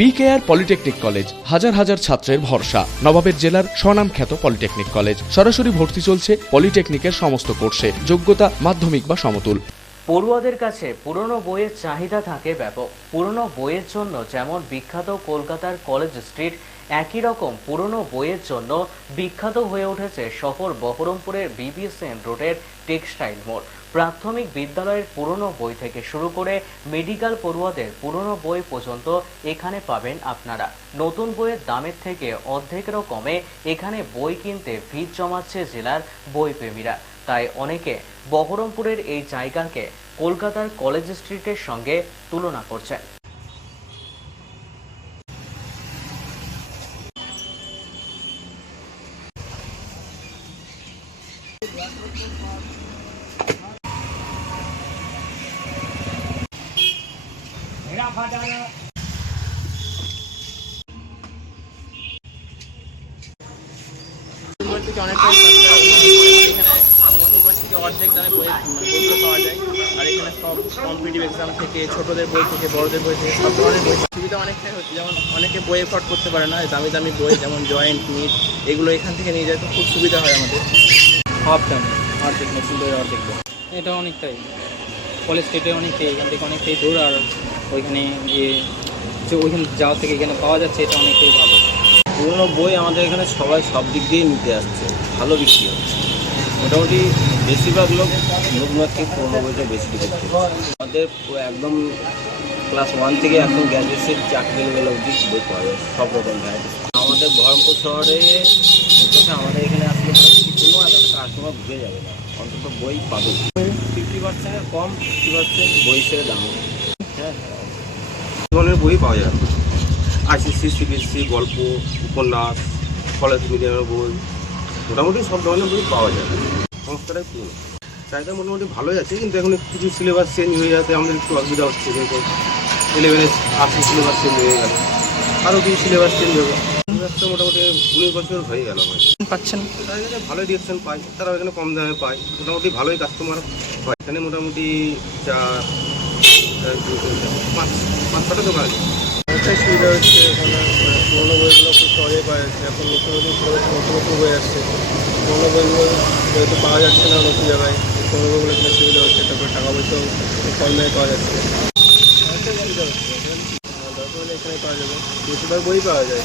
BKR polytechnic college হাজার হাজার ছাত্রের ভরসা। নবাবের জেলার স্বনামখ্যাত পলিটেকনিক কলেজ সরাসরি ভর্তি চলছে পলিটেকনিকের সমস্ত কোর্সে। যোগ্যতা মাধ্যমিক বা সমতুল। পড়ুয়াদের কাছে পুরনো বইয়ের চাহিদা থাকে ব্যাপক। পুরনো বইয়ের জন্য যেমন বিখ্যাত কলকাতার কলেজ স্ট্রিট, একই রকম পুরনো বইয়ের জন্য বিখ্যাত হয়ে উঠেছে শহর বহরমপুরের বিবিএসএন রোডের টেক্সটাইল মোড়। প্রাথমিক বিদ্যালয়ের পুরনো বই থেকে শুরু করে মেডিকেল পড়ুয়াদের পুরনো বই পর্যন্ত এখানে পাবেন আপনারা। নতুন বইয়ের দামের থেকে অর্ধেকেরও কমে এখানে বই কিনতে ভিড় জমাচ্ছে জেলার বইপ্রেমীরা। তাই অনেকে বহরমপুরের এই জায়গাকে কলকাতার কলেজ স্ট্রিটের সঙ্গে তুলনা করছেন। বই অর্ধেক দামে বই পাওয়া যায় আর এখানে সব কম্পিটিভ এক্সাম থেকে ছোটদের বই থেকে বড়দের বই থেকে বই সুবিধা অনেকটাই হচ্ছে যেমন অনেকে বই এফোর্ড করতে পারে না দামি দামি বই যেমন জয়েন্ট নিট এগুলো এখান থেকে নিয়ে যায় তো খুব সুবিধা হয় আমাদের হাফ দাম অর্ধেক নতুন বইয়ের অর্ধেক এটা অনেকটাই কলেজ স্ট্রিটে অনেকটাই এখান থেকে অনেকটাই দূর আর ওইখানে গিয়ে যে ওইখানে যাওয়া থেকে এখানে পাওয়া যাচ্ছে, এটা অনেকটাই ভালো। পুরোনো বই আমাদের এখানে সবাই সব দিক দিয়েই নিতে আসছে। ভালো বিক্রি হচ্ছে। মোটামুটি বেশিরভাগ লোক নতুনের থেকে পুরোনো বইটা বেশি করছে। আমাদের একদম ক্লাস ওয়ান থেকে একদম গ্র্যাজুয়েশন চাকরি লেভেল অবধি বই পাওয়া যায়, সব রকম ভ্যারাইটিস আমাদের বহরমপুর শহরে আমাদের এখানে আসলে কোনো একটা কাস্টমার ঘুরে যাবে না। অন্তত বই পাবে। ফিফটি পার্সেন্টের কম, ফিফটি পার্সেন্ট বই হিসেবে দাম। হ্যাঁ হ্যাঁ ধরনের বই পাওয়া যায়। আইসিসি সিবিএসসি গল্প উপন্যাস কলেজ মিডিয়ামের বই মোটামুটি সব ধরনের বই পাওয়া যায়। সংস্থাটাই পুরো চাহিদা মোটামুটি ভালোই আছে কিন্তু এখন কিছু সিলেবাস চেঞ্জ হয়ে যাতে আমাদের একটু অসুবিধা হচ্ছে যেহেতু ইলেভেনে আর্টসের সিলেবাস চেঞ্জ হয়ে গেল। আরও কিছু সিলেবাস চেঞ্জ হবে। সিলেবাসটা মোটামুটি উনিশ বছর হয়ে গেল আমার পাচ্ছেন? তাদের কাছে ভালোই ডিরেকশন পাই তারাও এখানে কম দামে পায়। মোটামুটি ভালোই কাস্টমার হয়। এখানে মোটামুটি চার চার, দুই, তিন, চার, পাঁচ পাঁচ ছটা দোকান অনেকটাই সুবিধা হচ্ছে এখানে পুরোনো বইগুলো খুব সহজেই পাওয়া যাচ্ছে এখন নতুন নতুন নতুন নতুন বই আসছে পুরোনো বইগুলো হয়তো পাওয়া যাচ্ছে না নতুন জায়গায় পুরোনো বইগুলো সুবিধা হচ্ছে তারপর টাকা পয়সাও কম দামে পাওয়া যাচ্ছে অনেকটাই এখানে পাওয়া যাবে বেশিরভাগ বই পাওয়া যায়